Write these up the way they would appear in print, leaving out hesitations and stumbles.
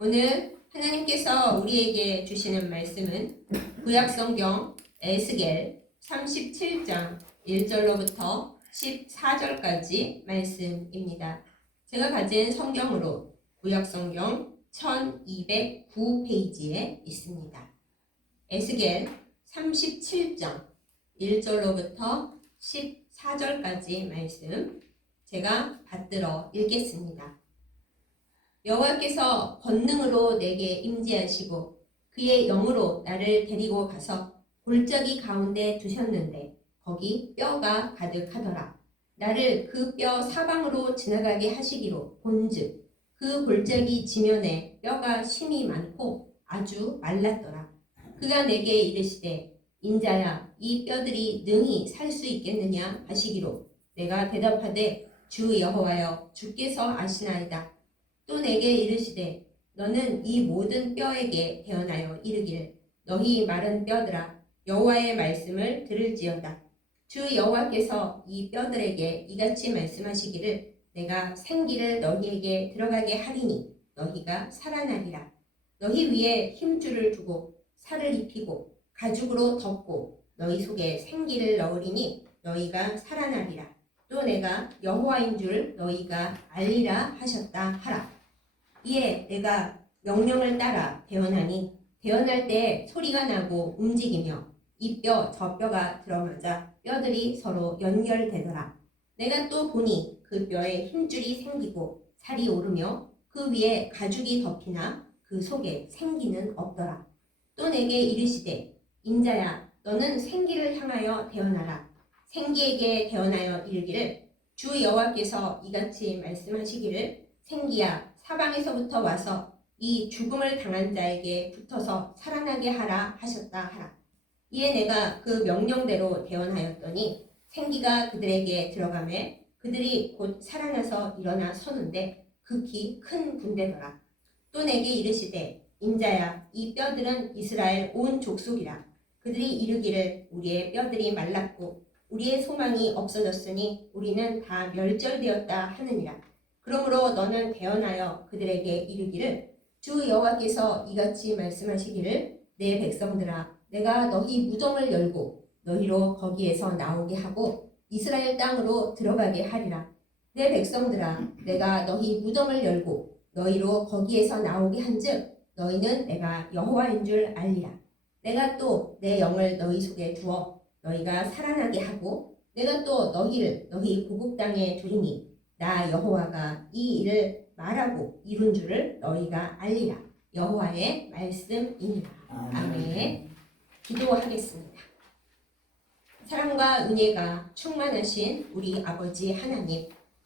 오늘 하나님께서 우리에게 주시는 말씀은 구약성경 에스겔 37장 1절로부터 14절까지 말씀입니다. 제가 가진 성경으로 구약성경 1209페이지에 있습니다. 에스겔 37장 1절로부터 14절까지 말씀 제가 받들어 읽겠습니다. 여호와께서 권능으로 내게 임재하시고 그의 영으로 나를 데리고 가서 골짜기 가운데 두셨는데 거기 뼈가 가득하더라. 나를 그 뼈 사방으로 지나가게 하시기로 본즉 그 골짜기 지면에 뼈가 심이 많고 아주 말랐더라. 그가 내게 이르시되 인자야 이 뼈들이 능히 살 수 있겠느냐 하시기로 내가 대답하되 주 여호와여 주께서 아시나이다. 또 내게 이르시되 너는 이 모든 뼈에게 대언하여 이르기를 너희 마른 뼈들아 여호와의 말씀을 들을지어다. 주 여호와께서 이 뼈들에게 이같이 말씀하시기를 내가 생기를 너희에게 들어가게 하리니 너희가 살아나리라. 너희 위에 힘줄을 두고 살을 입히고 가죽으로 덮고 너희 속에 생기를 넣으리니 너희가 살아나리라. 또 내가 여호와인 줄 너희가 알리라 하셨다 하라. 이에 내가 명령을 따라 대언하니 대언할 때 소리가 나고 움직이며 이 뼈 저 뼈가 들어맞아 뼈들이 서로 연결되더라. 내가 또 보니 그 뼈에 힘줄이 생기고 살이 오르며 그 위에 가죽이 덮이나 그 속에 생기는 없더라. 또 내게 이르시되 인자야 너는 생기를 향하여 대언하라. 생기에게 대언하여 이르기를 주 여호와께서 이같이 말씀하시기를 생기야 사방에서부터 와서 이 죽음을 당한 자에게 붙어서 살아나게 하라 하셨다 하라. 이에 내가 그 명령대로 대언하였더니 생기가 그들에게 들어가매 그들이 곧 살아나서 일어나 서는데 극히 큰 군대더라. 또 내게 이르시되 인자야 이 뼈들은 이스라엘 온 족속이라. 그들이 이르기를 우리의 뼈들이 말랐고 우리의 소망이 없어졌으니 우리는 다 멸절되었다 하느니라. 그러므로 너는 대언하여 그들에게 이르기를 주 여호와께서 이같이 말씀하시기를 내 백성들아 내가 너희 무덤을 열고 너희로 거기에서 나오게 하고 이스라엘 땅으로 들어가게 하리라. 내 백성들아 내가 너희 무덤을 열고 너희로 거기에서 나오게 한즉 너희는 내가 여호와인 줄 알리라. 내가 또 내 영을 너희 속에 두어 너희가 살아나게 하고 내가 또 너희를 너희 고국 땅에 두리니 나 여호와가 이 일을 말하고 이룬 줄을 너희가 알리라. 여호와의 말씀이니라. 아멘. 기도하겠습니다. 사랑과 은혜가 충만하신 우리 아버지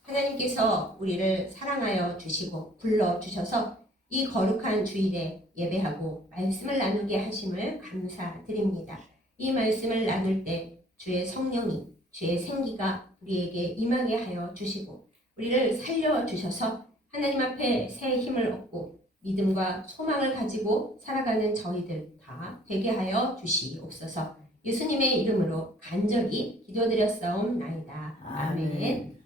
하나님께서 우리를 사랑하여 주시고 불러주셔서 이 거룩한 주일에 예배하고 말씀을 나누게 하심을 감사드립니다. 이 말씀을 나눌 때 주의 성령이 주의 생기가 우리에게 임하게 하여 주시고 우리를 살려주셔서 하나님 앞에 새 힘을 얻고 믿음과 소망을 가지고 살아가는 저희들 다 되게 하여 주시옵소서. 예수님의 이름으로 간절히 기도드렸사옵나이다. 아멘.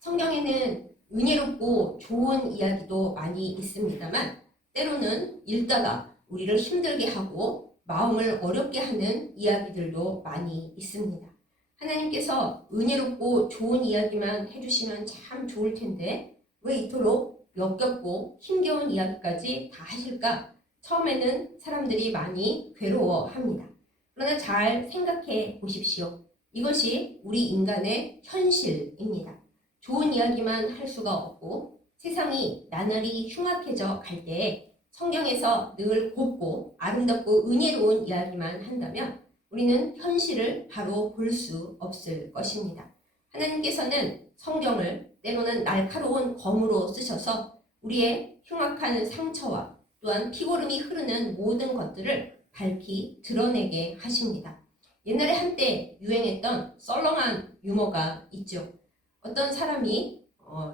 성경에는 은혜롭고 좋은 이야기도 많이 있습니다만 때로는 읽다가 우리를 힘들게 하고 마음을 어렵게 하는 이야기들도 많이 있습니다. 하나님께서 은혜롭고 좋은 이야기만 해주시면 참 좋을 텐데 왜 이토록 역겹고 힘겨운 이야기까지 다 하실까? 처음에는 사람들이 많이 괴로워합니다. 그러나 잘 생각해 보십시오. 이것이 우리 인간의 현실입니다. 좋은 이야기만 할 수가 없고 세상이 나날이 흉악해져 갈 때에 성경에서 늘 곱고 아름답고 은혜로운 이야기만 한다면 우리는 현실을 바로 볼 수 없을 것입니다. 하나님께서는 성경을 때로는 날카로운 검으로 쓰셔서 우리의 흉악한 상처와 또한 피고름이 흐르는 모든 것들을 밝히 드러내게 하십니다. 옛날에 한때 유행했던 썰렁한 유머가 있죠. 어떤 사람이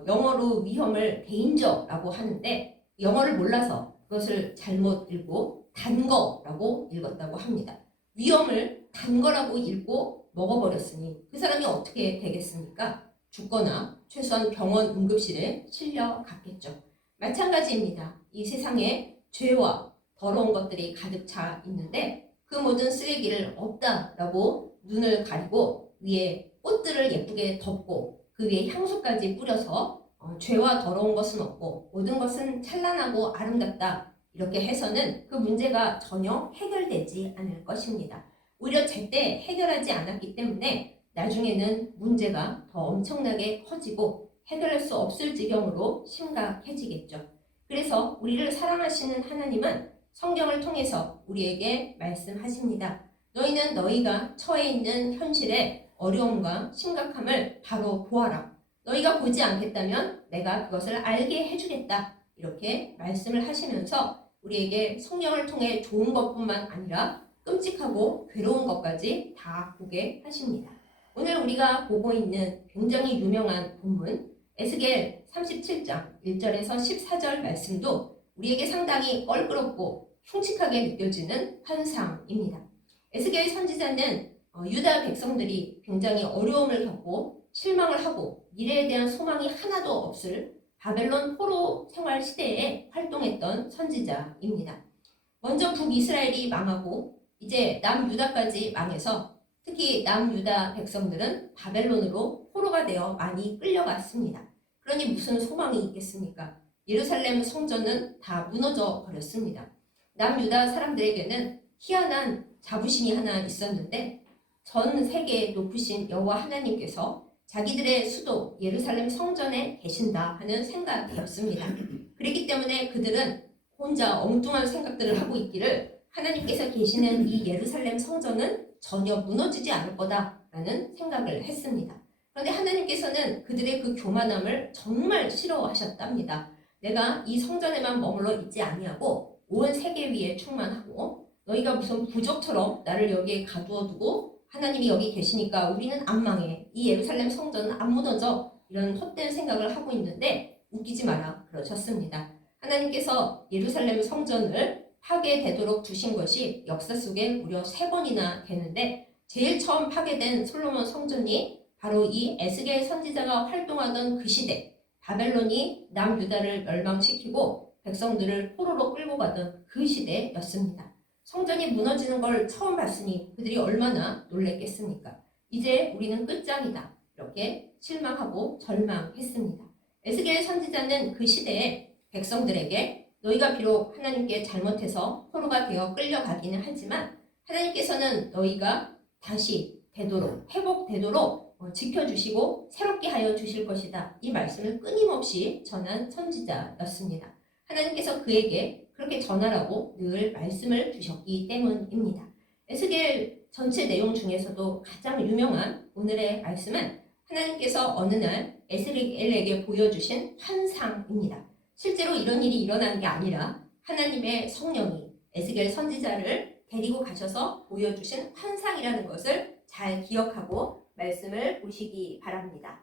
영어로 위험을 데인저라고 하는데 영어를 몰라서 그것을 잘못 읽고 단거라고 읽었다고 합니다. 위험을 단 거라고 읽고 먹어버렸으니 그 사람이 어떻게 되겠습니까? 죽거나 최소한 병원 응급실에 실려갔겠죠. 마찬가지입니다. 이 세상에 죄와 더러운 것들이 가득 차 있는데 그 모든 쓰레기를 없다라고 눈을 가리고 위에 꽃들을 예쁘게 덮고 그 위에 향수까지 뿌려서 죄와 더러운 것은 없고 모든 것은 찬란하고 아름답다 이렇게 해서는 그 문제가 전혀 해결되지 않을 것입니다. 오히려 제때 해결하지 않았기 때문에 나중에는 문제가 더 엄청나게 커지고 해결할 수 없을 지경으로 심각해지겠죠. 그래서 우리를 사랑하시는 하나님은 성경을 통해서 우리에게 말씀하십니다. 너희는 너희가 처해 있는 현실의 어려움과 심각함을 바로 보아라. 너희가 보지 않겠다면 내가 그것을 알게 해주겠다. 이렇게 말씀을 하시면서 우리에게 성경을 통해 좋은 것뿐만 아니라 끔찍하고 괴로운 것까지 다 보게 하십니다. 오늘 우리가 보고 있는 굉장히 유명한 본문 에스겔 37장 1절에서 14절 말씀도 우리에게 상당히 껄끄럽고 흉측하게 느껴지는 환상입니다. 에스겔 선지자는 유다 백성들이 굉장히 어려움을 겪고 실망을 하고 미래에 대한 소망이 하나도 없을 바벨론 포로 생활 시대에 활동했던 선지자입니다. 먼저 북이스라엘이 망하고 이제 남유다까지 망해서 특히 남유다 백성들은 바벨론으로 포로가 되어 많이 끌려갔습니다. 그러니 무슨 소망이 있겠습니까? 예루살렘 성전은 다 무너져 버렸습니다. 남유다 사람들에게는 희한한 자부심이 하나 있었는데 전 세계에 높으신 여호와 하나님께서 자기들의 수도 예루살렘 성전에 계신다 하는 생각이었습니다. 그렇기 때문에 그들은 혼자 엉뚱한 생각들을 하고 있기를 하나님께서 계시는 이 예루살렘 성전은 전혀 무너지지 않을 거다라는 생각을 했습니다. 그런데 하나님께서는 그들의 그 교만함을 정말 싫어하셨답니다. 내가 이 성전에만 머물러 있지 아니하고 온 세계 위에 충만하고 너희가 무슨 부족처럼 나를 여기에 가두어 두고 하나님이 여기 계시니까 우리는 안 망해. 이 예루살렘 성전은 안 무너져. 이런 헛된 생각을 하고 있는데 웃기지 마라 그러셨습니다. 하나님께서 예루살렘 성전을 파괴되도록 두신 것이 역사 속에 무려 3번이나 되는데 제일 처음 파괴된 솔로몬 성전이 바로 이 에스겔 선지자가 활동하던 그 시대 바벨론이 남유다를 멸망시키고 백성들을 포로로 끌고 가던 그 시대였습니다. 성전이 무너지는 걸 처음 봤으니 그들이 얼마나 놀랬겠습니까? 이제 우리는 끝장이다. 이렇게 실망하고 절망했습니다. 에스겔 선지자는 그 시대에 백성들에게 너희가 비록 하나님께 잘못해서 포로가 되어 끌려가기는 하지만 하나님께서는 너희가 다시 되도록 회복되도록 지켜주시고 새롭게 하여 주실 것이다. 이 말씀을 끊임없이 전한 선지자였습니다. 하나님께서 그에게 그렇게 전하라고 늘 말씀을 주셨기 때문입니다. 에스겔 전체 내용 중에서도 가장 유명한 오늘의 말씀은 하나님께서 어느 날 에스겔에게 보여주신 환상입니다. 실제로 이런 일이 일어나는 게 아니라 하나님의 성령이 에스겔 선지자를 데리고 가셔서 보여주신 환상이라는 것을 잘 기억하고 말씀을 보시기 바랍니다.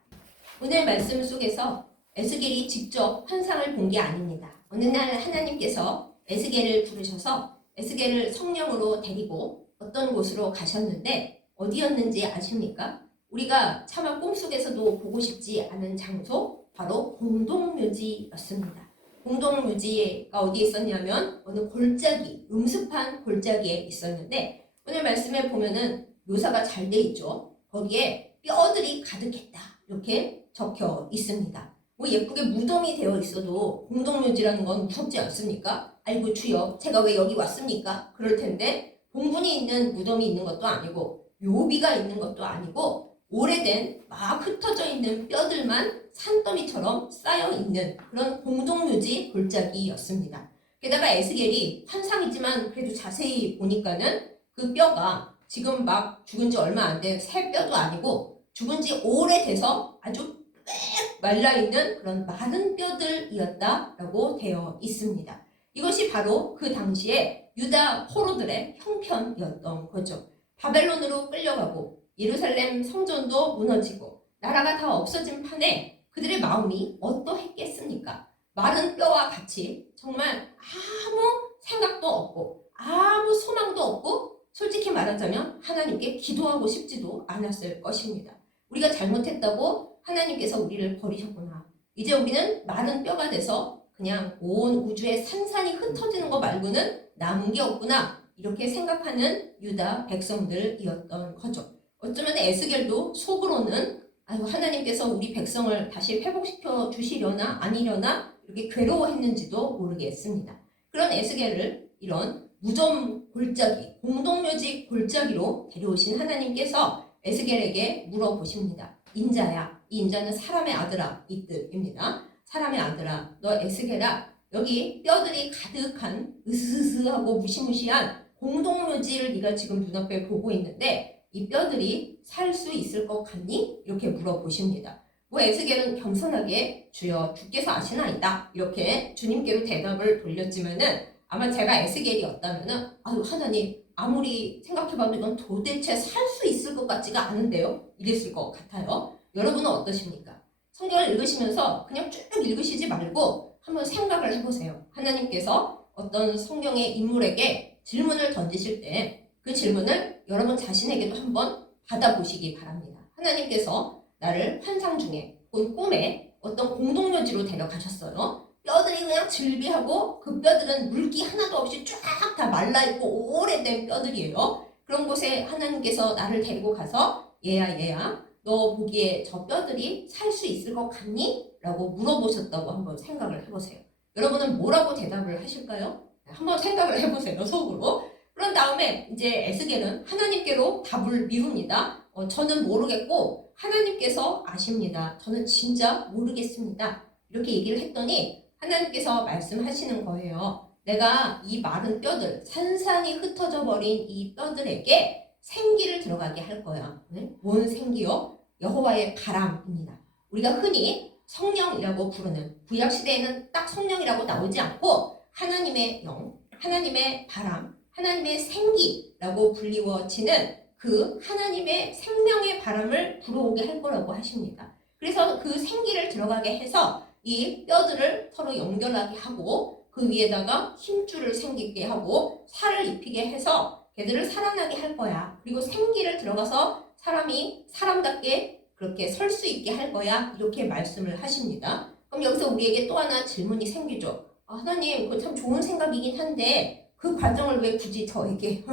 오늘 말씀 속에서 에스겔이 직접 환상을 본 게 아닙니다. 어느 날 하나님께서 에스겔을 부르셔서 에스겔을 성령으로 데리고 어떤 곳으로 가셨는데 어디였는지 아십니까? 우리가 차마 꿈속에서도 보고 싶지 않은 장소, 바로 공동묘지였습니다. 공동묘지가 어디에 있었냐면 어느 골짜기, 음습한 골짜기에 있었는데 오늘 말씀에 보면은 묘사가 잘 돼 있죠. 거기에 뼈들이 가득했다 이렇게 적혀 있습니다. 뭐 예쁘게 무덤이 되어 있어도 공동묘지라는 건 무섭지 않습니까? 아이고 주여 제가 왜 여기 왔습니까? 그럴 텐데 봉분이 있는 무덤이 있는 것도 아니고 묘비가 있는 것도 아니고 오래된 막 흩어져 있는 뼈들만 산더미처럼 쌓여 있는 그런 공동묘지 골짜기였습니다. 게다가 에스겔이 환상이지만 그래도 자세히 보니까는 그 뼈가 지금 막 죽은 지 얼마 안 된 새 뼈도 아니고 죽은 지 오래돼서 아주 빽 말라있는 그런 많은 뼈들이었다라고 되어 있습니다. 이것이 바로 그 당시에 유다 포로들의 형편이었던 거죠. 바벨론으로 끌려가고 예루살렘 성전도 무너지고 나라가 다 없어진 판에 그들의 마음이 어떠했겠습니까? 마른 뼈와 같이 정말 아무 생각도 없고 아무 소망도 없고 솔직히 말하자면 하나님께 기도하고 싶지도 않았을 것입니다. 우리가 잘못했다고 하나님께서 우리를 버리셨구나. 이제 우리는 마른 뼈가 돼서 그냥 온 우주에 산산이 흩어지는 거 말고는 남은 게 없구나 이렇게 생각하는 유다 백성들이었던 거죠. 어쩌면 에스겔도 속으로는 아유 하나님께서 우리 백성을 다시 회복시켜 주시려나 아니려나 이렇게 괴로워했는지도 모르겠습니다. 그런 에스겔을 이런 무덤 골짜기, 공동묘지 골짜기로 데려오신 하나님께서 에스겔에게 물어보십니다. 인자야, 이 인자는 사람의 아들아 이 뜻입니다. 사람의 아들아, 너 에스겔아, 여기 뼈들이 가득한 으스스하고 무시무시한 공동묘지를 네가 지금 눈앞에 보고 있는데 이 뼈들이 살 수 있을 것 같니? 이렇게 물어보십니다. 에스겔은 겸손하게 주여 주께서 아시나이다 이렇게 주님께로 대답을 돌렸지만은 아마 제가 에스겔이었다면은 아유 하나님 아무리 생각해봐도 이건 도대체 살 수 있을 것 같지가 않은데요? 이랬을 것 같아요. 여러분은 어떠십니까? 성경을 읽으시면서 그냥 쭉 읽으시지 말고 한번 생각을 해보세요. 하나님께서 어떤 성경의 인물에게 질문을 던지실 때 그 질문을 여러분 자신에게도 한번 받아보시기 바랍니다. 하나님께서 나를 환상 중에 혹은 꿈에 어떤 공동묘지로 데려가셨어요. 뼈들이 그냥 질비하고 그 뼈들은 물기 하나도 없이 쫙 다 말라있고 오래된 뼈들이에요. 그런 곳에 하나님께서 나를 데리고 가서 얘야 너 보기에 저 뼈들이 살 수 있을 것 같니? 라고 물어보셨다고 한번 생각을 해보세요. 여러분은 뭐라고 대답을 하실까요? 한번 생각을 해보세요. 속으로. 그런 다음에 이제 에스겔은 하나님께로 답을 미룹니다. 저는 모르겠고 하나님께서 아십니다. 저는 진짜 모르겠습니다. 이렇게 얘기를 했더니 하나님께서 말씀하시는 거예요. 내가 이 마른 뼈들, 산산이 흩어져 버린 이 뼈들에게 생기를 들어가게 할 거야. 뭔 생기요? 여호와의 바람입니다. 우리가 흔히 성령이라고 부르는 구약시대에는 딱 성령이라고 나오지 않고 하나님의 영, 하나님의 바람, 하나님의 생기라고 불리워지는 그 하나님의 생명의 바람을 불어오게 할 거라고 하십니다. 그래서 그 생기를 들어가게 해서 이 뼈들을 서로 연결하게 하고 그 위에다가 힘줄을 생기게 하고 살을 입히게 해서 걔들을 살아나게 할 거야. 그리고 생기를 들어가서 사람이 사람답게 그렇게 설 수 있게 할 거야. 이렇게 말씀을 하십니다. 그럼 여기서 우리에게 또 하나 질문이 생기죠. 하나님, 그거 참 좋은 생각이긴 한데 그 과정을 왜 굳이 저에게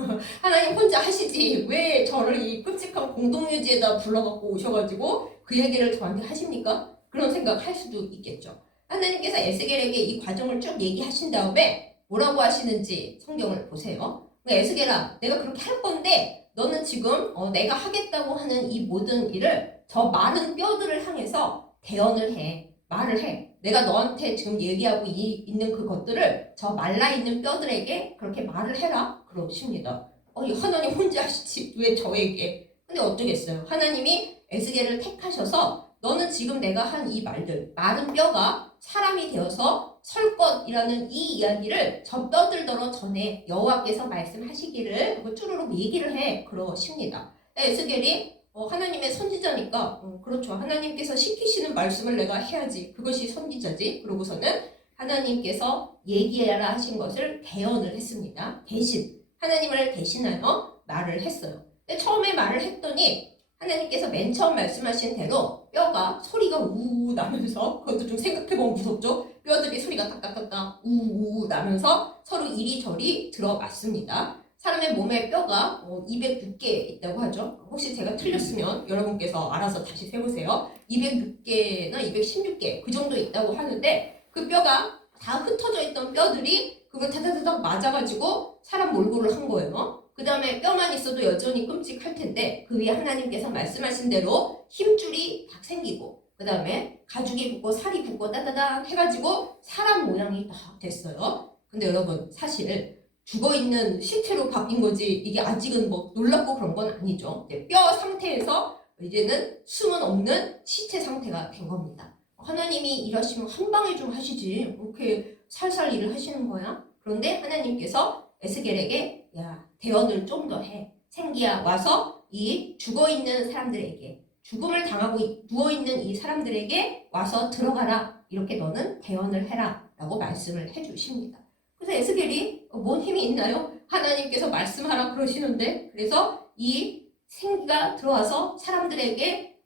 하나님 혼자 하시지 왜 저를 이 끔찍한 공동묘지에다 불러갖고 오셔가지고 그 얘기를 저한테 하십니까? 그런 생각할 수도 있겠죠. 하나님께서 에스겔에게 이 과정을 쭉 얘기하신 다음에 뭐라고 하시는지 성경을 보세요. 에스겔아, 내가 그렇게 할 건데 너는 지금 내가 하겠다고 하는 이 모든 일을 저 마른 뼈들을 향해서 대언을 해, 말을 해. 내가 너한테 지금 얘기하고 있는 그것들을 저 말라있는 뼈들에게 그렇게 말을 해라 그러십니다. 하나님 혼자 하시지 왜 저에게. 근데 어쩌겠어요. 하나님이 에스겔을 택하셔서 너는 지금 내가 한 이 말들 마른 뼈가 사람이 되어서 설 것이라는 이 이야기를 저 뼈들더러 전에 여호와께서 말씀하시기를 쭈루룩 얘기를 해 그러십니다. 에스겔이 하나님의 선지자니까 그렇죠. 하나님께서 시키시는 말씀을 내가 해야지. 그것이 선지자지. 그러고서는 하나님께서 얘기해라 하신 것을 대언을 했습니다. 대신 하나님을 대신하여 말을 했어요. 근데 처음에 말을 했더니 하나님께서 맨 처음 말씀하신 대로 뼈가 소리가 우우 나면서 그것도 좀 생각해보면 무섭죠. 뼈들이 소리가 딱딱딱딱 우우 나면서 서로 이리저리 들어맞습니다. 사람의 몸에 뼈가 206개 있다고 하죠. 혹시 제가 틀렸으면 여러분께서 알아서 다시 세보세요. 206개나 216개 그 정도 있다고 하는데 그 뼈가 다 흩어져 있던 뼈들이 그걸 타다다닥 맞아가지고 사람 몰골을 한 거예요. 그 다음에 뼈만 있어도 여전히 끔찍할 텐데 그 위에 하나님께서 말씀하신 대로 힘줄이 딱 생기고 그 다음에 가죽이 붙고 살이 붙고 따다닥 해가지고 사람 모양이 딱 됐어요. 근데 여러분 사실 죽어있는 시체로 바뀐 거지 이게 아직은 뭐 놀랍고 그런 건 아니죠. 뼈 상태에서 이제는 숨은 없는 시체 상태가 된 겁니다. 하나님이 일하시면 한 방에 좀 하시지 이렇게 살살 일을 하시는 거야? 그런데 하나님께서 에스겔에게 야 대언을 좀 더 해. 생기야 와서 이 죽어있는 사람들에게 죽음을 당하고 누워있는 이 사람들에게 와서 들어가라. 이렇게 너는 대언을 해라 라고 말씀을 해주십니다. 그래서 에스겔이 뭔 힘이 있나요? 하나님께서 말씀하라 그러시는데 그래서 이 생기가 들어와서 사람들에게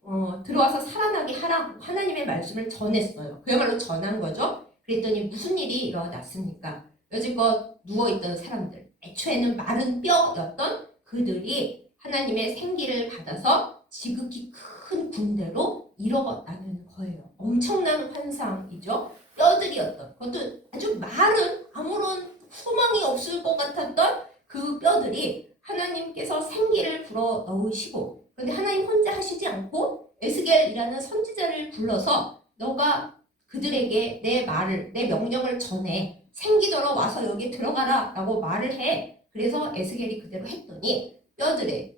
들어와서 살아나게 하라 하나님의 말씀을 전했어요. 그야말로 전한 거죠. 그랬더니 무슨 일이 일어났습니까? 여지껏 누워있던 사람들, 애초에는 마른 뼈였던 그들이 하나님의 생기를 받아서 지극히 큰 군대로 일어났다는 거예요. 엄청난 환상이죠. 뼈들이었던, 그것도 아주 마른, 아무런 소망이 없을 것 같았던 그 뼈들이 하나님께서 생기를 불어 넣으시고, 그런데 하나님 혼자 하시지 않고 에스겔이라는 선지자를 불러서 너가 그들에게 내 말을, 내 명령을 전해, 생기더러 와서 여기 들어가라 라고 말을 해. 그래서 에스겔이 그대로 했더니 뼈들의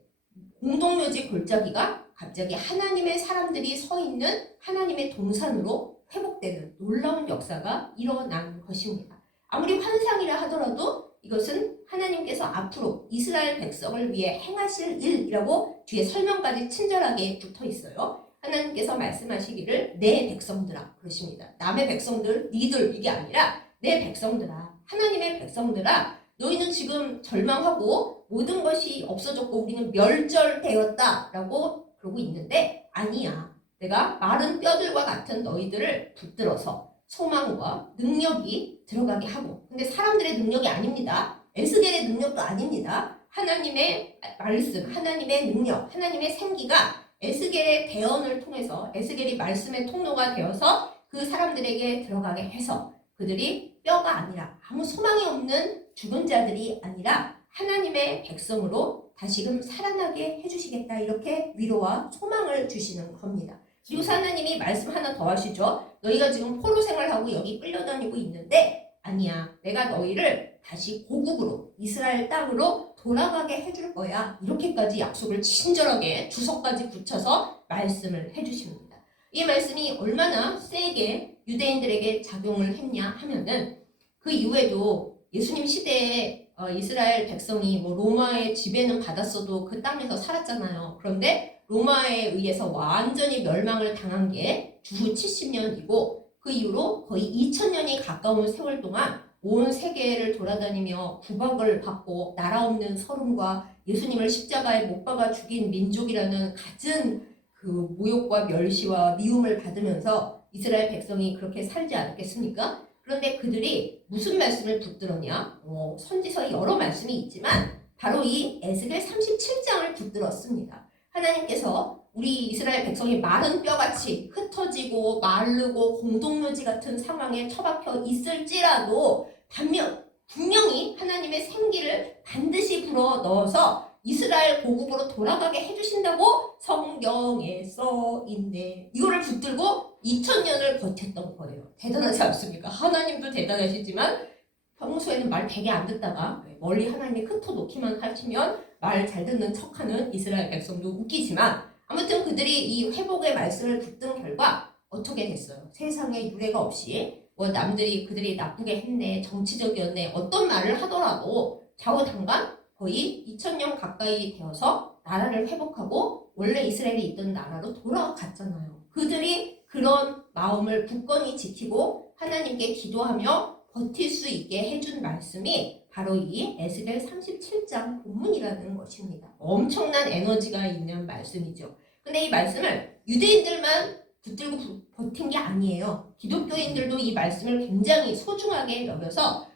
공동묘지 골짜기가 갑자기 하나님의 사람들이 서 있는 하나님의 동산으로 회복되는 놀라운 역사가 일어난 것입니다. 아무리 환상이라 하더라도 이것은 하나님께서 앞으로 이스라엘 백성을 위해 행하실 일이라고 뒤에 설명까지 친절하게 붙어 있어요. 하나님께서 말씀하시기를 내 백성들아 그러십니다. 남의 백성들, 니들 이게 아니라 내 백성들아, 하나님의 백성들아, 너희는 지금 절망하고 모든 것이 없어졌고 우리는 멸절되었다라고 그러고 있는데 아니야. 내가 마른 뼈들과 같은 너희들을 붙들어서 소망과 능력이 들어가게 하고, 근데 사람들의 능력이 아닙니다. 에스겔의 능력도 아닙니다. 하나님의 말씀, 하나님의 능력, 하나님의 생기가 에스겔의 대언을 통해서 에스겔이 말씀의 통로가 되어서 그 사람들에게 들어가게 해서 그들이 뼈가 아니라 아무 소망이 없는 죽은 자들이 아니라 하나님의 백성으로 다시금 살아나게 해주시겠다, 이렇게 위로와 소망을 주시는 겁니다. 그리고 하나님이 말씀 하나 더 하시죠. 너희가 지금 포로 생활하고 여기 끌려다니고 있는데 아니야, 내가 너희를 다시 고국으로 이스라엘 땅으로 돌아가게 해줄 거야. 이렇게까지 약속을 친절하게 주석까지 붙여서 말씀을 해주십니다. 이 말씀이 얼마나 세게 유대인들에게 작용을 했냐 하면은 그 이후에도 예수님 시대에 이스라엘 백성이 뭐 로마의 지배는 받았어도 그 땅에서 살았잖아요. 그런데 로마에 의해서 완전히 멸망을 당한 게 주후 70년이고 그 이후로 거의 2000년이 가까운 세월 동안 온 세계를 돌아다니며 구박을 받고 나라 없는 서름과 예수님을 십자가에 못 박아 죽인 민족이라는 갖은 그 모욕과 멸시와 미움을 받으면서 이스라엘 백성이 그렇게 살지 않았겠습니까? 그런데 그들이 무슨 말씀을 붙들었냐? 선지서에 여러 말씀이 있지만 바로 이 에스겔 37장을 붙들었습니다. 하나님께서 우리 이스라엘 백성이 마른 뼈같이 흩어지고 마르고 공동묘지 같은 상황에 처박혀 있을지라도 반면 분명히 하나님의 생기를 반드시 불어 넣어서 이스라엘 고국으로 돌아가게 해주신다고 성경에 써있네. 이거를 붙들고 2000년을 버텼던 거예요. 대단하지 않습니까? 하나님도 대단하시지만 평소에는 말 되게 안 듣다가 멀리 하나님이 흩어놓기만 하시면 말 잘 듣는 척하는 이스라엘 백성도 웃기지만 아무튼 그들이 이 회복의 말씀을 붙든 결과 어떻게 됐어요? 세상에 유례가 없이 뭐 남들이 그들이 나쁘게 했네, 정치적이었네, 어떤 말을 하더라도 좌우당간 거의 2000년 가까이 되어서 나라를 회복하고 원래 이스라엘이 있던 나라로 돌아갔잖아요. 그들이 그런 마음을 굳건히 지키고 하나님께 기도하며 버틸 수 있게 해준 말씀이 바로 이 에스겔 37장 본문이라는 것입니다. 엄청난 에너지가 있는 말씀이죠. 근데 이 말씀을 유대인들만 붙들고 버틴 게 아니에요. 기독교인들도 이 말씀을 굉장히 소중하게 여겨서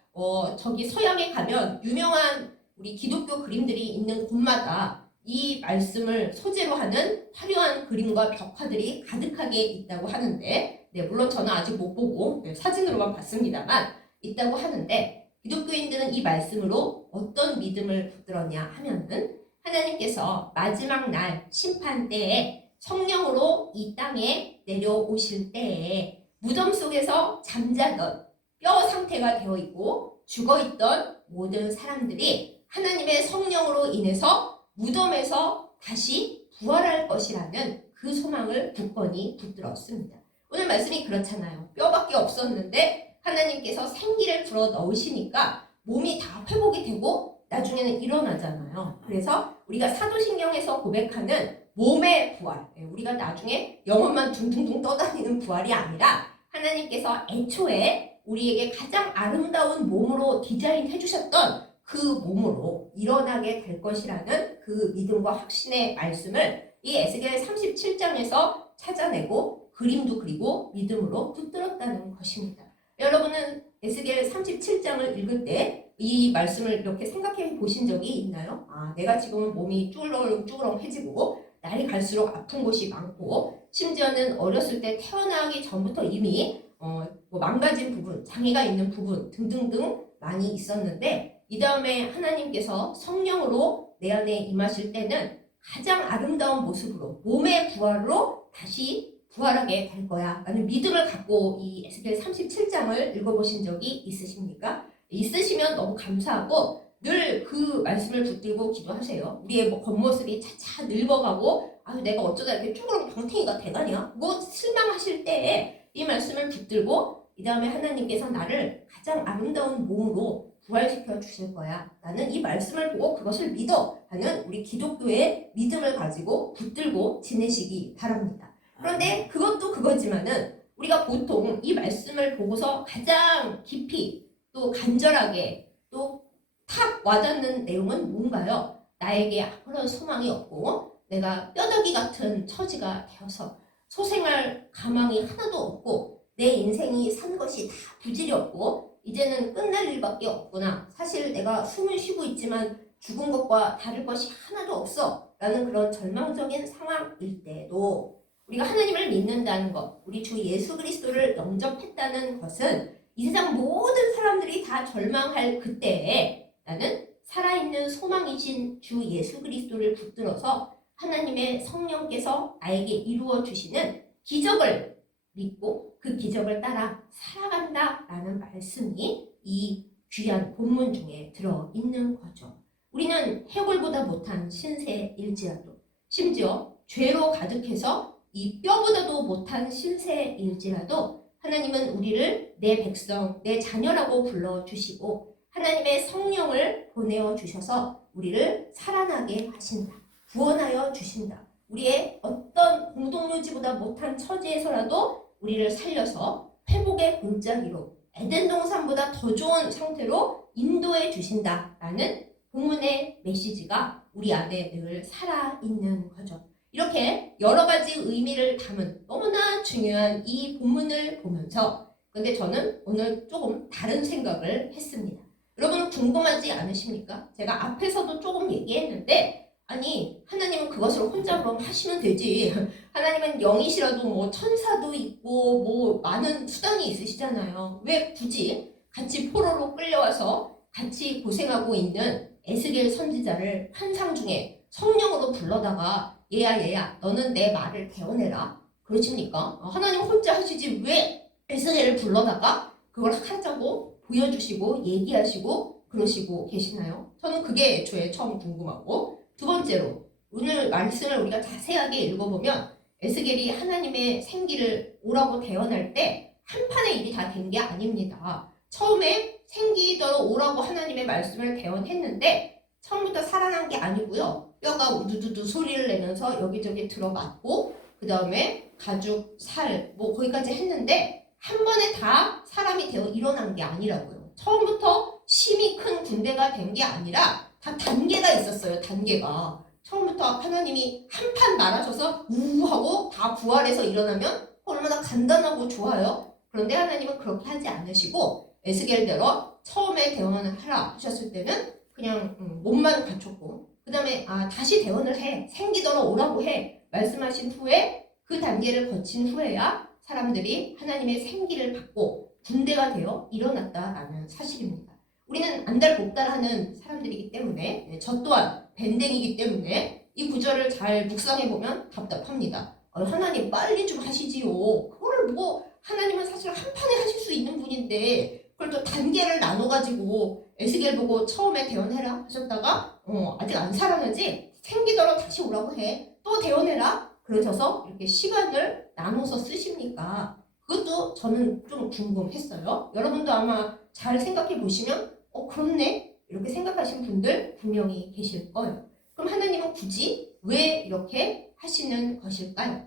저기 서양에 가면 유명한 우리 기독교 그림들이 있는 곳마다 이 말씀을 소재로 하는 화려한 그림과 벽화들이 가득하게 있다고 하는데, 물론 저는 아직 못 보고 사진으로만 봤습니다만 있다고 하는데, 기독교인들은 이 말씀으로 어떤 믿음을 붙들었냐 하면은 하나님께서 마지막 날 심판 때에 성령으로 이 땅에 내려오실 때에 무덤 속에서 잠자던 뼈 상태가 되어 있고 죽어있던 모든 사람들이 하나님의 성령으로 인해서 무덤에서 다시 부활할 것이라는 그 소망을 굳건히 붙들었습니다. 오늘 말씀이 그렇잖아요. 뼈밖에 없었는데 하나님께서 생기를 불어 넣으시니까 몸이 다 회복이 되고 나중에는 일어나잖아요. 그래서 우리가 사도신경에서 고백하는 몸의 부활, 우리가 나중에 영혼만 둥둥둥 떠다니는 부활이 아니라 하나님께서 애초에 우리에게 가장 아름다운 몸으로 디자인해 주셨던 그 몸으로 일어나게 될 것이라는 그 믿음과 확신의 말씀을 이 에스겔 37장에서 찾아내고 그림도 그리고 믿음으로 붙들었다는 것입니다. 여러분은 에스겔 37장을 읽을 때 이 말씀을 이렇게 생각해 보신 적이 있나요? 아, 내가 지금 몸이 쭈그렁쭈그렁해지고 날이 갈수록 아픈 곳이 많고 심지어는 어렸을 때 태어나기 전부터 이미 뭐 망가진 부분, 장애가 있는 부분 등등등 많이 있었는데 이 다음에 하나님께서 성령으로 내 안에 임하실 때는 가장 아름다운 모습으로 몸의 부활로 다시 부활하게 될 거야 라는 믿음을 갖고 이 에스겔 37장을 읽어보신 적이 있으십니까? 있으시면 너무 감사하고 늘 그 말씀을 붙들고 기도하세요. 우리의 뭐 겉모습이 차차 늙어가고 내가 어쩌다 이렇게 쭈그렁 병탱이가 돼가냐? 뭐 실망하실 때에 이 말씀을 붙들고 이 다음에 하나님께서 나를 가장 아름다운 몸으로 부활시켜 주실 거야. 나는 이 말씀을 보고 그것을 믿어 하는 우리 기독교의 믿음을 가지고 붙들고 지내시기 바랍니다. 그런데 그것도 그거지만은 우리가 보통 이 말씀을 보고서 가장 깊이 또 간절하게 또 탁 와닿는 내용은 뭔가요? 나에게 아무런 소망이 없고 내가 뼈다귀 같은 처지가 되어서 소생할 가망이 하나도 없고 내 인생이 산 것이 다 부질이 없고 이제는 끝날 일밖에 없구나. 사실 내가 숨을 쉬고 있지만 죽은 것과 다를 것이 하나도 없어 라는 그런 절망적인 상황일 때도 우리가 하나님을 믿는다는 것, 우리 주 예수 그리스도를 영접했다는 것은 이 세상 모든 사람들이 다 절망할 그때에 나는 살아있는 소망이신 주 예수 그리스도를 붙들어서 하나님의 성령께서 나에게 이루어 주시는 기적을 믿고 그 기적을 따라 살아간다 라는 말씀이 이 귀한 본문 중에 들어있는 거죠. 우리는 해골보다 못한 신세일지라도 심지어 죄로 가득해서 이 뼈보다도 못한 신세일지라도 하나님은 우리를 내 백성, 내 자녀라고 불러주시고 하나님의 성령을 보내어 주셔서 우리를 살아나게 하신다. 구원하여 주신다. 우리의 어떤 공동묘지보다 못한 처지에서라도 우리를 살려서 회복의 골짜기로 에덴 동산보다 더 좋은 상태로 인도해 주신다라는 본문의 메시지가 우리 안에 늘 살아있는 거죠. 이렇게 여러 가지 의미를 담은 너무나 중요한 이 본문을 보면서 근데 저는 오늘 조금 다른 생각을 했습니다. 여러분 궁금하지 않으십니까? 제가 앞에서도 조금 얘기했는데 아니 하나님은 그것을 혼자 그럼 하시면 되지. 하나님은 영이시라도 뭐 천사도 있고 뭐 많은 수단이 있으시잖아요. 왜 굳이 같이 포로로 끌려와서 같이 고생하고 있는 에스겔 선지자를 환상 중에 성령으로 불러다가 얘야 너는 내 말을 대언해라 그러십니까? 하나님 혼자 하시지 왜 에스겔을 불러다가 그걸 하자고 보여주시고 얘기하시고 그러시고 계시나요? 저는 그게 애초에 처음 궁금하고 두 번째로 오늘 말씀을 우리가 자세하게 읽어보면 에스겔이 하나님의 생기를 오라고 대언할 때 한 판의 일이 다 된 게 아닙니다. 처음에 생기더러 오라고 하나님의 말씀을 대언했는데 처음부터 살아난 게 아니고요. 뼈가 우두두두 소리를 내면서 여기저기 들어맞고 그 다음에 가죽, 살 뭐 거기까지 했는데 한 번에 다 사람이 되어 일어난 게 아니라고요. 처음부터 심히 큰 군대가 된 게 아니라 다 단계가 있었어요. 단계가. 처음부터 하나님이 한 판 말하셔서 우 하고 다 부활해서 일어나면 얼마나 간단하고 좋아요. 그런데 하나님은 그렇게 하지 않으시고 에스겔대로 처음에 대언을 하라 하셨을 때는 그냥 몸만 갖췄고 그 다음에 다시 대언을 해. 생기더러 오라고 해. 말씀하신 후에 그 단계를 거친 후에야 사람들이 하나님의 생기를 받고 군대가 되어 일어났다라는 사실입니다. 우리는 안달복달하는 사람들이기 때문에 저 또한 밴댕이기 때문에 이 구절을 잘 묵상해보면 답답합니다. 하나님 빨리 좀 하시지요. 그거를 뭐 하나님은 사실 한 판에 하실 수 있는 분인데 그걸 또 단계를 나눠가지고 에스겔 보고 처음에 대언해라 하셨다가 아직 안 살아나지 생기더러 다시 오라고 해. 또 대언해라. 그러셔서 이렇게 시간을 나눠서 쓰십니까? 그것도 저는 좀 궁금했어요. 여러분도 아마 잘 생각해 보시면 그렇네 이렇게 생각하신 분들 분명히 계실 거예요. 그럼 하나님은 굳이 왜 이렇게 하시는 것일까요?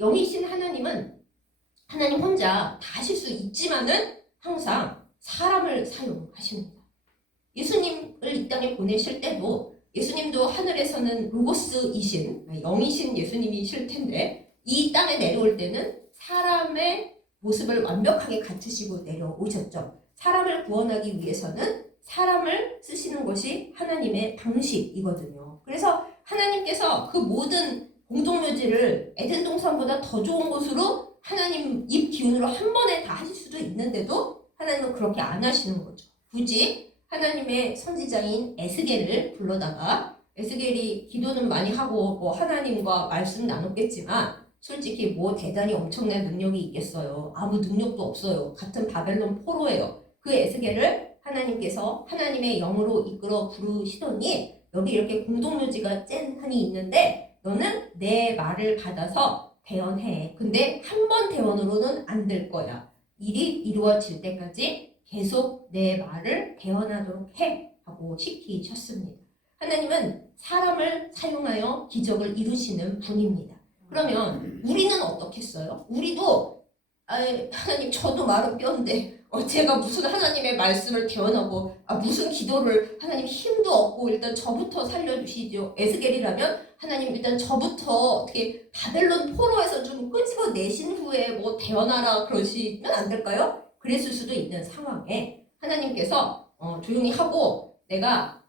영이신 하나님은 하나님 혼자 다 하실 수 있지만은 항상 사람을 사용하십니다. 예수님을 이 땅에 보내실 때도 예수님도 하늘에서는 로고스이신 영이신 예수님이실 텐데 이 땅에 내려올 때는 사람의 모습을 완벽하게 갖추시고 내려오셨죠. 사람을 구원하기 위해서는 사람을 쓰시는 것이 하나님의 방식이거든요. 그래서 하나님께서 그 모든 공동묘지를 에덴 동산보다 더 좋은 곳으로 하나님 입 기운으로 한 번에 다 하실 수도 있는데도 하나님은 그렇게 안 하시는 거죠. 굳이 하나님의 선지자인 에스겔을 불러다가 에스겔이 기도는 많이 하고 뭐 하나님과 말씀 나눴겠지만 솔직히 뭐 대단히 엄청난 능력이 있겠어요. 아무 능력도 없어요. 같은 바벨론 포로예요. 그 에스겔을 하나님께서 하나님의 영으로 이끌어 부르시더니 여기 이렇게 공동묘지가 짠하니 있는데 너는 내 말을 받아서 대언해. 근데 한 번 대언으로는 안 될 거야. 일이 이루어질 때까지 계속 내 말을 대언하도록 해 하고 시키셨습니다. 하나님은 사람을 사용하여 기적을 이루시는 분입니다. 그러면 우리는 어떻겠어요? 우리도 하나님 저도 마른 뼈인데 제가 무슨 하나님의 말씀을 대언하고 무슨 기도를 하나님 힘도 없고 일단 저부터 살려주시죠. 에스겔이라면 하나님 일단 저부터 어떻게 바벨론 포로에서 좀 끄집어 내신 후에 뭐 대언하라 그러시면 안 될까요? 그랬을 수도 있는 상황에 하나님께서 조용히 하고 내가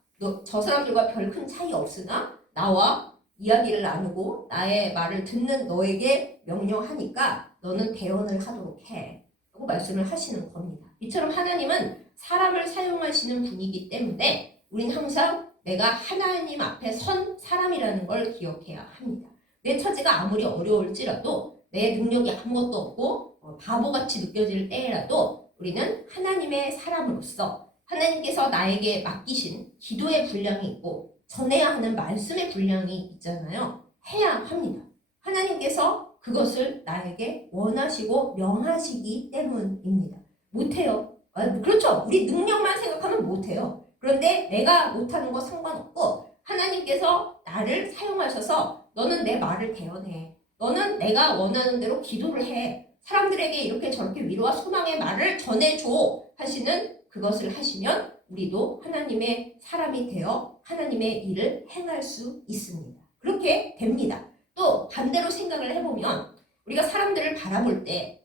저 사람들과 별 큰 차이 없으나 나와 이야기를 나누고 나의 말을 듣는 너에게 명령하니까 너는 대언을 하도록 해 라고 말씀을 하시는 겁니다. 이처럼 하나님은 사람을 사용하시는 분이기 때문에 우리는 항상 내가 하나님 앞에 선 사람이라는 걸 기억해야 합니다. 내 처지가 아무리 어려울지라도 내 능력이 아무것도 없고 바보같이 느껴질 때라도 우리는 하나님의 사람으로서 하나님께서 나에게 맡기신 기도의 분량이 있고 전해야 하는 말씀의 분량이 있잖아요. 해야 합니다. 하나님께서 그것을 나에게 원하시고 명하시기 때문입니다. 못해요. 그렇죠. 우리 능력만 생각하면 못해요. 그런데 내가 못하는 거 상관없고 하나님께서 나를 사용하셔서 너는 내 말을 대언해. 너는 내가 원하는 대로 기도를 해. 사람들에게 이렇게 저렇게 위로와 소망의 말을 전해줘 하시는 그것을 하시면 우리도 하나님의 사람이 되어 하나님의 일을 행할 수 있습니다. 그렇게 됩니다. 또 반대로 생각을 해보면 우리가 사람들을 바라볼 때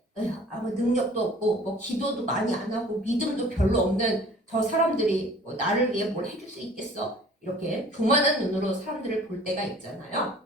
아무 능력도 없고 뭐 기도도 많이 안 하고 믿음도 별로 없는 저 사람들이 뭐 나를 위해 뭘 해줄 수 있겠어? 이렇게 교만한 눈으로 사람들을 볼 때가 있잖아요.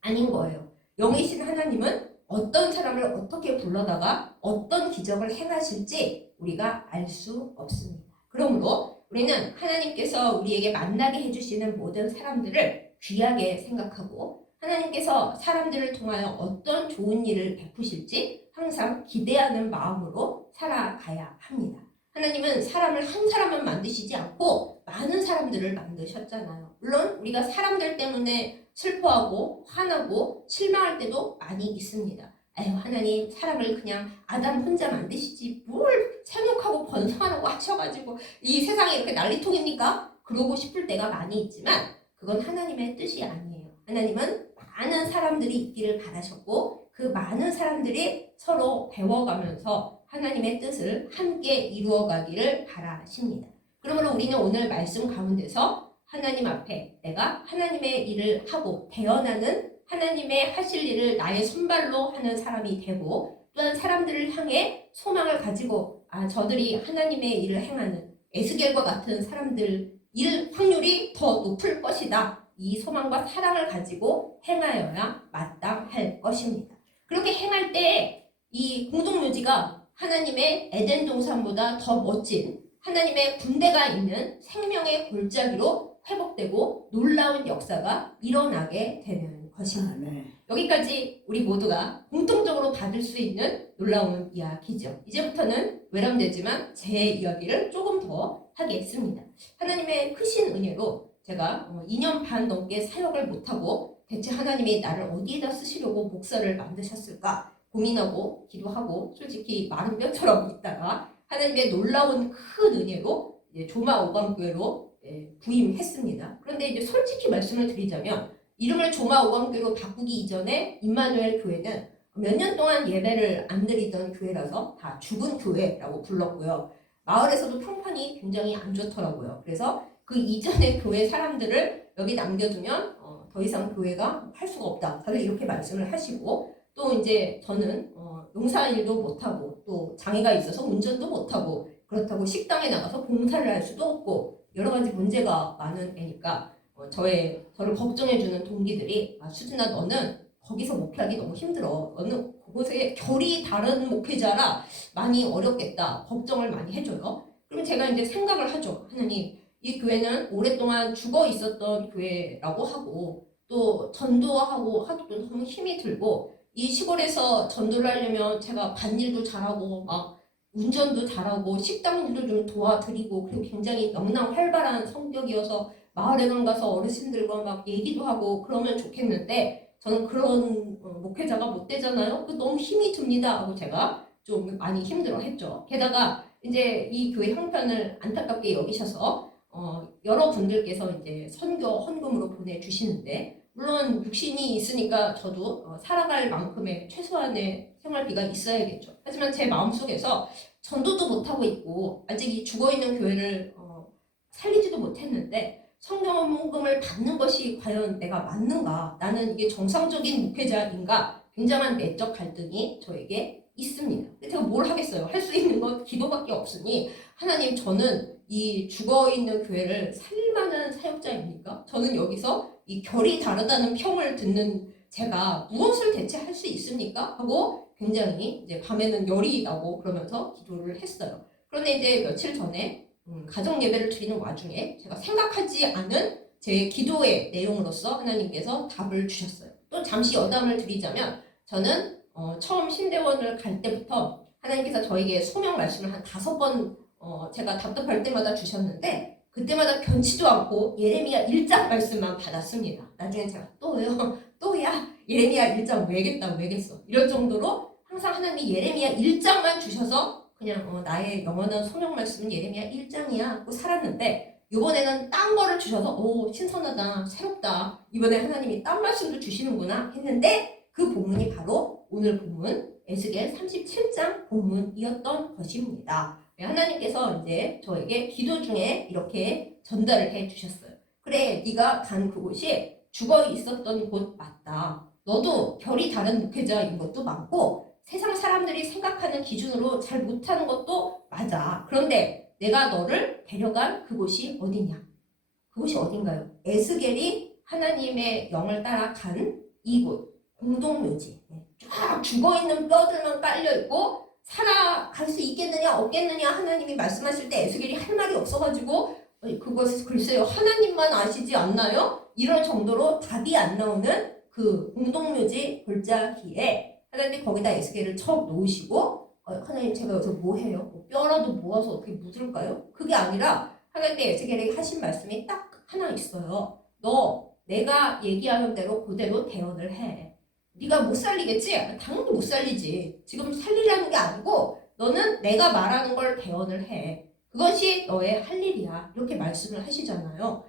아닌 거예요. 영이신 하나님은 어떤 사람을 어떻게 불러다가 어떤 기적을 행하실지 우리가 알 수 없습니다. 그러므로 우리는 하나님께서 우리에게 만나게 해주시는 모든 사람들을 귀하게 생각하고 하나님께서 사람들을 통하여 어떤 좋은 일을 베푸실지 항상 기대하는 마음으로 살아가야 합니다. 하나님은 사람을 한 사람만 만드시지 않고 많은 사람들을 만드셨잖아요. 물론 우리가 사람들 때문에 슬퍼하고 화나고 실망할 때도 많이 있습니다. 아유 하나님 사람을 그냥 아담 혼자 만드시지 뭘 생육하고 번성하라고 하셔가지고 이 세상에 이렇게 난리통입니까? 그러고 싶을 때가 많이 있지만 그건 하나님의 뜻이 아니에요. 하나님은 많은 사람들이 있기를 바라셨고 그 많은 사람들이 서로 배워가면서 하나님의 뜻을 함께 이루어가기를 바라십니다. 그러므로 우리는 오늘 말씀 가운데서 하나님 앞에 내가 하나님의 일을 하고 대언하는 하나님의 하실 일을 나의 손발로 하는 사람이 되고 또한 사람들을 향해 소망을 가지고 저들이 하나님의 일을 행하는 에스겔과 같은 사람들 일 확률이 더 높을 것이다. 이 소망과 사랑을 가지고 행하여야 마땅할 것입니다. 그렇게 행할 때 이 공동묘지가 하나님의 에덴 동산보다 더 멋진 하나님의 군대가 있는 생명의 골짜기로 회복되고 놀라운 역사가 일어나게 되는 것입니다. 여기까지 우리 모두가 공통적으로 받을 수 있는 놀라운 이야기죠. 이제부터는 외람되지만 제 이야기를 조금 더 하겠습니다. 하나님의 크신 은혜로 제가 2년 반 넘게 사역을 못하고 대체 하나님이 나를 어디에다 쓰시려고 목사를 만드셨을까 고민하고 기도하고 솔직히 마른 뼈처럼 있다가 하나님의 놀라운 큰 은혜로 이제 조마 오광교회로 부임했습니다. 그런데 이제 솔직히 말씀을 드리자면 이름을 조마 오광교회로 바꾸기 이전에 임마누엘 교회는 몇 년 동안 예배를 안 드리던 교회라서 다 죽은 교회라고 불렀고요. 마을에서도 평판이 굉장히 안 좋더라고요. 그래서 그 이전의 교회 사람들을 여기 남겨두면 더 이상 교회가 할 수가 없다. 다들 이렇게 말씀을 하시고 또 이제 저는 농사일도 못하고 또 장애가 있어서 운전도 못하고 그렇다고 식당에 나가서 봉사를 할 수도 없고 여러 가지 문제가 많은 애니까 저를 걱정해주는 동기들이 수진아 너는 거기서 목회하기 너무 힘들어. 너는 그곳에 결이 다른 목회자라 많이 어렵겠다. 걱정을 많이 해줘요. 그러면 제가 이제 생각을 하죠. 하나님, 이 교회는 오랫동안 죽어 있었던 교회라고 하고 또 전도하고 하기도 너무 힘이 들고 이 시골에서 전도를 하려면 제가 밭일도 잘하고 막 운전도 잘하고 식당 일도 좀 도와드리고 그리고 굉장히 명랑활발한 성격이어서 마을에 가서 어르신들과 막 얘기도 하고 그러면 좋겠는데 저는 그런 목회자가 못 되잖아요. 너무 힘이 듭니다 하고 제가 좀 많이 힘들어했죠. 게다가 이제 이 교회 형편을 안타깝게 여기셔서 여러분들께서 이제 선교 헌금으로 보내주시는데 물론 육신이 있으니까 저도 살아갈 만큼의 최소한의 생활비가 있어야겠죠. 하지만 제 마음속에서 전도도 못하고 있고 아직 이 죽어있는 교회를 살리지도 못했는데 성경 헌금을 받는 것이 과연 내가 맞는가? 나는 이게 정상적인 목회자인가? 굉장한 내적 갈등이 저에게 있습니다. 근데 제가 뭘 하겠어요? 할 수 있는 건 기도밖에 없으니 하나님 저는 이 죽어있는 교회를 살릴 만한 사역자입니까? 저는 여기서 이 결이 다르다는 평을 듣는 제가 무엇을 대체 할 수 있습니까? 하고 굉장히 이제 밤에는 열이 나고 그러면서 기도를 했어요. 그런데 이제 며칠 전에 가정 예배를 드리는 와중에 제가 생각하지 않은 제 기도의 내용으로서 하나님께서 답을 주셨어요. 또 잠시 여담을 드리자면 저는 처음 신대원을 갈 때부터 하나님께서 저에게 소명 말씀을 한 5번 제가 답답할 때마다 주셨는데 그때마다 변치도 않고 예레미야 1장 말씀만 받았습니다. 나중에 제가 또요? 또야? 예레미야 1장 왜겠어? 이럴 정도로 항상 하나님이 예레미야 1장만 주셔서 그냥 나의 영원한 소명 말씀은 예레미야 1장이야 하고 살았는데 이번에는 딴 거를 주셔서 신선하다, 새롭다. 이번에 하나님이 딴 말씀도 주시는구나 했는데 그 본문이 바로 오늘 본문 에스겔 37장 본문이었던 것입니다. 하나님께서 이제 저에게 기도 중에 이렇게 전달을 해 주셨어요. 그래, 네가 간 그곳이 죽어 있었던 곳 맞다. 너도 결이 다른 목회자인 것도 맞고 세상 사람들이 생각하는 기준으로 잘 못하는 것도 맞아. 그런데 내가 너를 데려간 그곳이 어디냐? 그곳이 어딘가요? 에스겔이 하나님의 영을 따라 간 이곳, 공동묘지. 쫙 죽어있는 뼈들만 깔려있고 살아갈 수 있겠느냐 없겠느냐 하나님이 말씀하실 때 에스겔이 할 말이 없어가지고 그것을 글쎄요 하나님만 아시지 않나요? 이럴 정도로 답이 안 나오는 그 공동묘지 골짜기에 하나님이 거기다 에스겔을 척 놓으시고 하나님 제가 여기서 뭐 해요? 뼈라도 모아서 어떻게 묻을까요? 그게 아니라 하나님이 에스겔에게 하신 말씀이 딱 하나 있어요. 너 내가 얘기하는 대로 그대로 대언을 해. 네가 못 살리겠지? 당연히 못 살리지. 지금 살리라는 게 아니고 너는 내가 말하는 걸 대언을 해. 그것이 너의 할 일이야. 이렇게 말씀을 하시잖아요.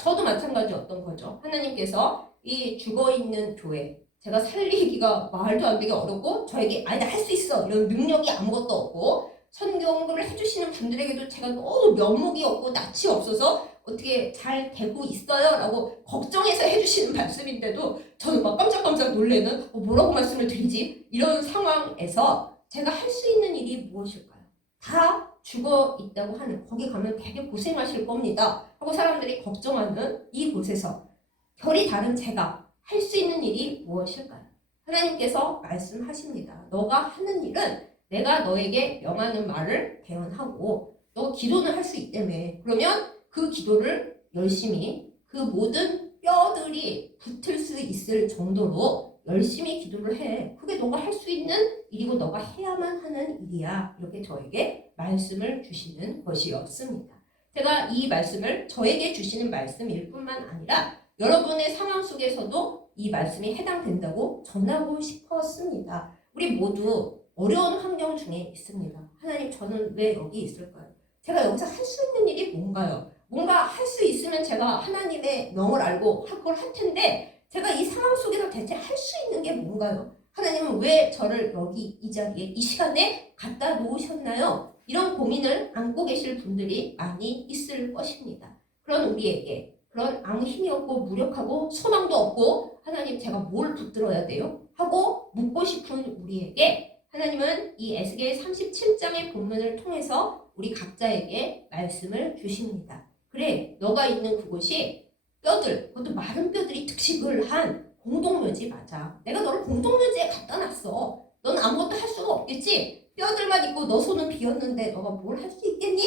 저도 마찬가지였던 거죠. 하나님께서 이 죽어있는 교회 제가 살리기가 말도 안 되게 어렵고 저에게 아니다 할 수 있어 이런 능력이 아무것도 없고 선교응급을 해주시는 분들에게도 제가 너무 면목이 없고 낯이 없어서 어떻게 잘 되고 있어요? 라고 걱정해서 해주시는 말씀인데도 저는 막 깜짝깜짝 놀래는 뭐라고 말씀을 드리지? 이런 상황에서 제가 할 수 있는 일이 무엇일까요? 다 죽어 있다고 하는 거기 가면 되게 고생하실 겁니다 하고 사람들이 걱정하는 이곳에서 결이 다른 제가 할 수 있는 일이 무엇일까요? 하나님께서 말씀하십니다. 너가 하는 일은 내가 너에게 명하는 말을 대언하고 너 기도는 할 수 있다며. 그러면 그 기도를 열심히 그 모든 뼈들이 붙을 수 있을 정도로 열심히 기도를 해. 그게 너가 할 수 있는 일이고 너가 해야만 하는 일이야. 이렇게 저에게 말씀을 주시는 것이었습니다. 제가 이 말씀을 저에게 주시는 말씀일 뿐만 아니라 여러분의 상황 속에서도 이 말씀이 해당된다고 전하고 싶었습니다. 우리 모두 어려운 환경 중에 있습니다. 하나님 저는 왜 여기 있을까요? 제가 여기서 할 수 있는 일이 뭔가요? 뭔가 할 수 있으면 제가 하나님의 명을 알고 그걸 할 텐데 제가 이 상황 속에서 대체 할 수 있는 게 뭔가요? 하나님은 왜 저를 여기 이 자리에 이 시간에 갖다 놓으셨나요? 이런 고민을 안고 계실 분들이 많이 있을 것입니다. 그런 우리에게 그런 아무 힘이 없고 무력하고 소망도 없고 하나님 제가 뭘 붙들어야 돼요? 하고 묻고 싶은 우리에게 하나님은 이 에스겔 37장의 본문을 통해서 우리 각자에게 말씀을 주십니다. 그래, 너가 있는 그곳이 뼈들, 그것도 마른 뼈들이 특식을 한 공동묘지 맞아. 내가 너를 공동묘지에 갖다 놨어. 넌 아무것도 할 수가 없겠지? 뼈들만 있고 너 손은 비었는데 너가 뭘 할 수 있겠니?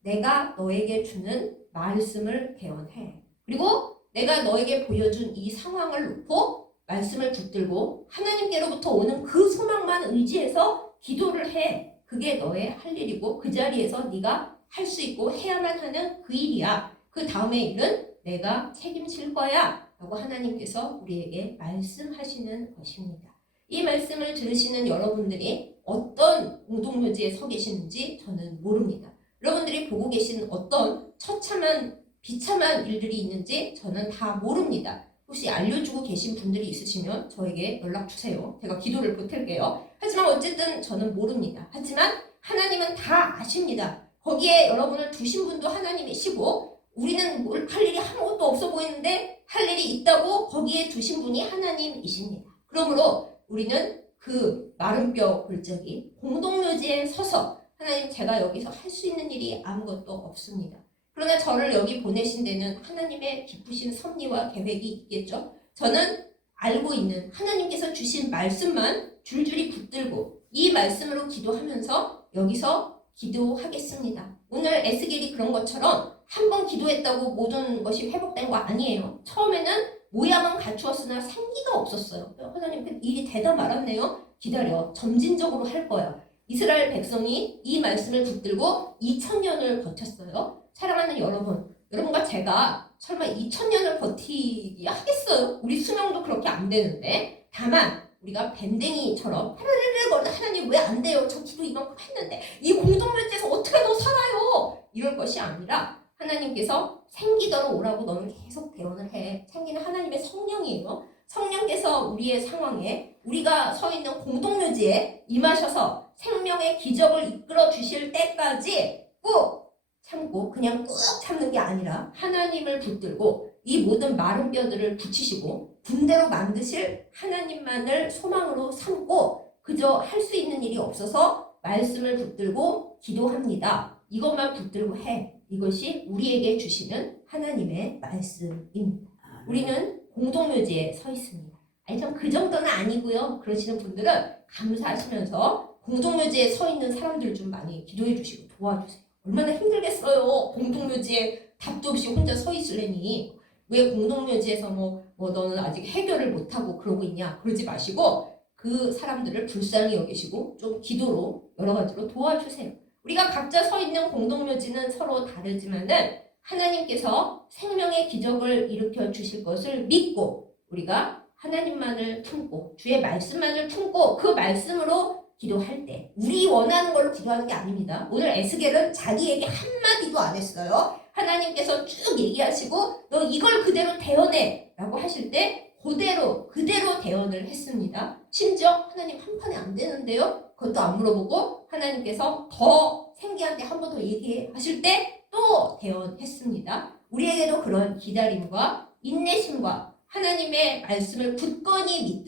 내가 너에게 주는 말씀을 개헌해. 그리고 내가 너에게 보여준 이 상황을 놓고 말씀을 붙들고 하나님께로부터 오는 그 소망만 의지해서 기도를 해. 그게 너의 할 일이고 그 자리에서 네가 할 수 있고 해야만 하는 그 일이야. 그 다음에 일은 내가 책임질 거야. 라고 하나님께서 우리에게 말씀하시는 것입니다. 이 말씀을 들으시는 여러분들이 어떤 공동묘지에 서 계시는지 저는 모릅니다. 여러분들이 보고 계신 어떤 처참한 비참한 일들이 있는지 저는 다 모릅니다. 혹시 알려주고 계신 분들이 있으시면 저에게 연락주세요. 제가 기도를 보탤게요. 하지만 어쨌든 저는 모릅니다. 하지만 하나님은 다 아십니다. 거기에 여러분을 두신 분도 하나님이시고 우리는 뭘 할 일이 아무것도 없어 보이는데 할 일이 있다고 거기에 두신 분이 하나님이십니다. 그러므로 우리는 그 마른 뼈 골짜기 공동묘지에 서서 하나님 제가 여기서 할 수 있는 일이 아무것도 없습니다. 그러나 저를 여기 보내신 데는 하나님의 기쁘신 섭리와 계획이 있겠죠. 저는 알고 있는 하나님께서 주신 말씀만 줄줄이 붙들고 이 말씀으로 기도하면서 여기서 기도하겠습니다. 오늘 에스겔이 그런 것처럼 한 번 기도했다고 모든 것이 회복된 거 아니에요. 처음에는 모양은 갖추었으나 생기가 없었어요. 하나님 그 일이 되다 말았네요. 기다려. 점진적으로 할 거야. 이스라엘 백성이 이 말씀을 붙들고 2000년을 버텼어요. 사랑하는 여러분과 제가 설마 2000년을 버티기 하겠어요? 우리 수명도 그렇게 안 되는데. 다만 우리가 밴댕이처럼 하나님 왜 안 돼요? 저 기도 이만큼 했는데 이 공동묘지에서 어떻게 더 살아요? 이럴 것이 아니라 하나님께서 생기도록 오라고 너는 계속 대언을 해. 생기는 하나님의 성령이에요. 성령께서 우리의 상황에 우리가 서 있는 공동묘지에 임하셔서 생명의 기적을 이끌어 주실 때까지 꾹 참고 그냥 꾹 참는 게 아니라 하나님을 붙들고 이 모든 마른 뼈들을 붙이시고 군대로 만드실 하나님만을 소망으로 삼고 그저 할 수 있는 일이 없어서 말씀을 붙들고 기도합니다. 이것만 붙들고 해. 이것이 우리에게 주시는 하나님의 말씀입니다. 우리는 공동묘지에 서 있습니다. 아니 참 그 정도는 아니고요. 그러시는 분들은 감사하시면서 공동묘지에 서 있는 사람들 좀 많이 기도해 주시고 도와주세요. 얼마나 힘들겠어요. 공동묘지에 답도 없이 혼자 서 있으려니. 왜 공동묘지에서 뭐 너는 아직 해결을 못하고 그러고 있냐. 그러지 마시고 그 사람들을 불쌍히 여기시고 좀 기도로 여러 가지로 도와주세요. 우리가 각자 서 있는 공동묘지는 서로 다르지만은 하나님께서 생명의 기적을 일으켜 주실 것을 믿고 우리가 하나님만을 품고 주의 말씀만을 품고 그 말씀으로 기도할 때 우리 원하는 걸로 기도하는 게 아닙니다. 오늘 에스겔은 자기에게 한마디도 안 했어요. 하나님께서 쭉 얘기하시고 너 이걸 그대로 대언해 라고 하실 때 그대로 대언을 했습니다. 심지어 하나님 한 판에 안 되는데요. 그것도 안 물어보고 하나님께서 더 생기한테 한 번 더 얘기하실 때 또 대언했습니다. 우리에게도 그런 기다림과 인내심과 하나님의 말씀을 굳건히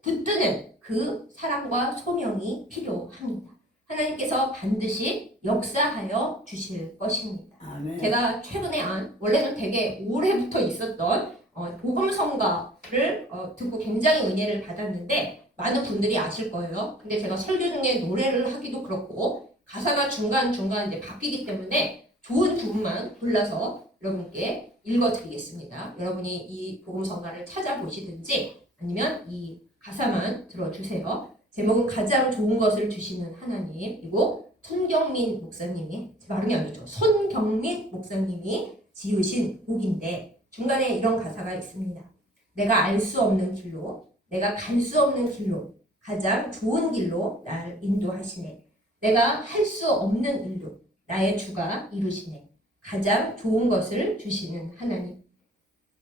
붙드는 그 사랑과 소명이 필요합니다. 하나님께서 반드시 역사하여 주실 것입니다. 아멘. 제가 최근에 원래는 되게 오래부터 있었던 복음성가를 듣고 굉장히 은혜를 받았는데 많은 분들이 아실 거예요. 근데 제가 설교 중에 노래를 하기도 그렇고 가사가 중간중간 이제 바뀌기 때문에 좋은 부분만 골라서 여러분께 읽어드리겠습니다. 여러분이 이 복음성가를 찾아보시든지 아니면 이 가사만 들어주세요. 제목은 가장 좋은 것을 주시는 하나님, 그리고 손경민 목사님이, 제 발음이 안 좋죠. 손경민 목사님이 지으신 곡인데 중간에 이런 가사가 있습니다. 내가 알 수 없는 길로, 내가 갈 수 없는 길로, 가장 좋은 길로 날 인도하시네. 내가 할 수 없는 일도 나의 주가 이루시네. 가장 좋은 것을 주시는 하나님.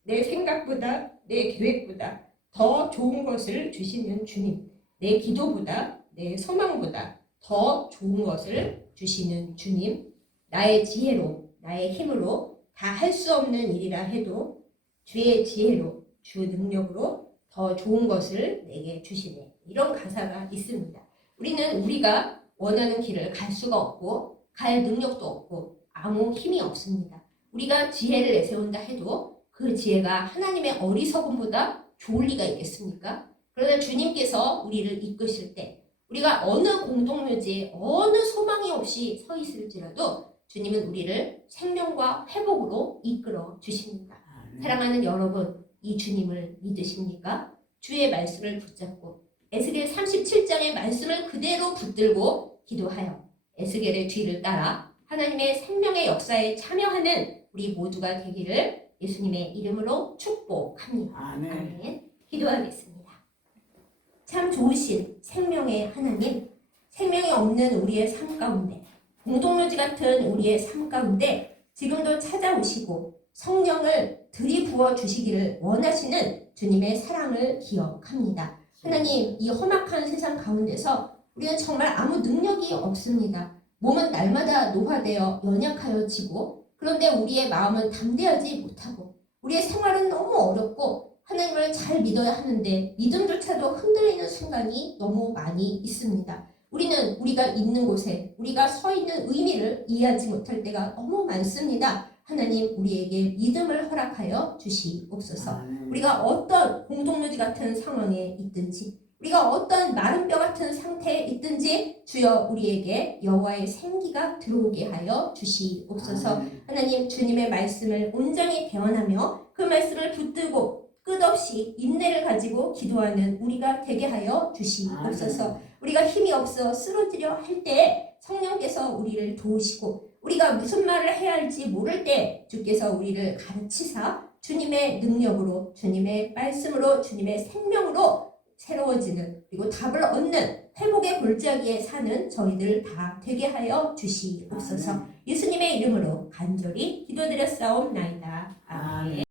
내 생각보다, 내 계획보다 더 좋은 것을 주시는 주님. 내 기도보다, 내 소망보다 더 좋은 것을 주시는 주님. 나의 지혜로, 나의 힘으로 다 할 수 없는 일이라 해도 주의 지혜로, 주 능력으로 더 좋은 것을 내게 주시네. 이런 가사가 있습니다. 우리는 우리가 원하는 길을 갈 수가 없고 갈 능력도 없고 아무 힘이 없습니다. 우리가 지혜를 내세운다 해도 그 지혜가 하나님의 어리석음보다 좋을 리가 있겠습니까? 그러나 주님께서 우리를 이끄실 때 우리가 어느 공동묘지에 어느 소망이 없이 서 있을지라도 주님은 우리를 생명과 회복으로 이끌어 주십니다. 사랑하는 여러분, 이 주님을 믿으십니까? 주의 말씀을 붙잡고 에스겔 37장의 말씀을 그대로 붙들고 기도하여 에스겔의 뒤를 따라 하나님의 생명의 역사에 참여하는 우리 모두가 되기를 예수님의 이름으로 축복합니다. 아멘. 기도하겠습니다. 참 좋으신 생명의 하나님, 생명이 없는 우리의 삶 가운데, 공동묘지 같은 우리의 삶 가운데 지금도 찾아오시고 성령을 들이부어 주시기를 원하시는 주님의 사랑을 기억합니다. 하나님, 이 험악한 세상 가운데서 우리는 정말 아무 능력이 없습니다. 몸은 날마다 노화되어 연약하여 지고, 그런데 우리의 마음은 담대하지 못하고 우리의 생활은 너무 어렵고 하나님을 잘 믿어야 하는데 믿음조차도 흔들리는 순간이 너무 많이 있습니다. 우리는 우리가 있는 곳에 우리가 서 있는 의미를 이해하지 못할 때가 너무 많습니다. 하나님, 우리에게 믿음을 허락하여 주시옵소서. 우리가 어떤 공동묘지 같은 상황에 있든지, 우리가 어떤 마른 뼈 같은 상태에 있든지 주여 우리에게 여호와의 생기가 들어오게 하여 주시옵소서. 하나님, 주님의 말씀을 온전히 대언하며 그 말씀을 붙들고 끝없이 인내를 가지고 기도하는 우리가 되게 하여 주시옵소서. 우리가 힘이 없어 쓰러지려 할 때 성령께서 우리를 도우시고, 우리가 무슨 말을 해야 할지 모를 때 주께서 우리를 가르치사 주님의 능력으로, 주님의 말씀으로, 주님의 생명으로 새로워지는, 그리고 답을 얻는 회복의 골짜기에 사는 저희들 다 되게 하여 주시옵소서. 예수님의 이름으로 간절히 기도드렸사옵나이다. 아멘.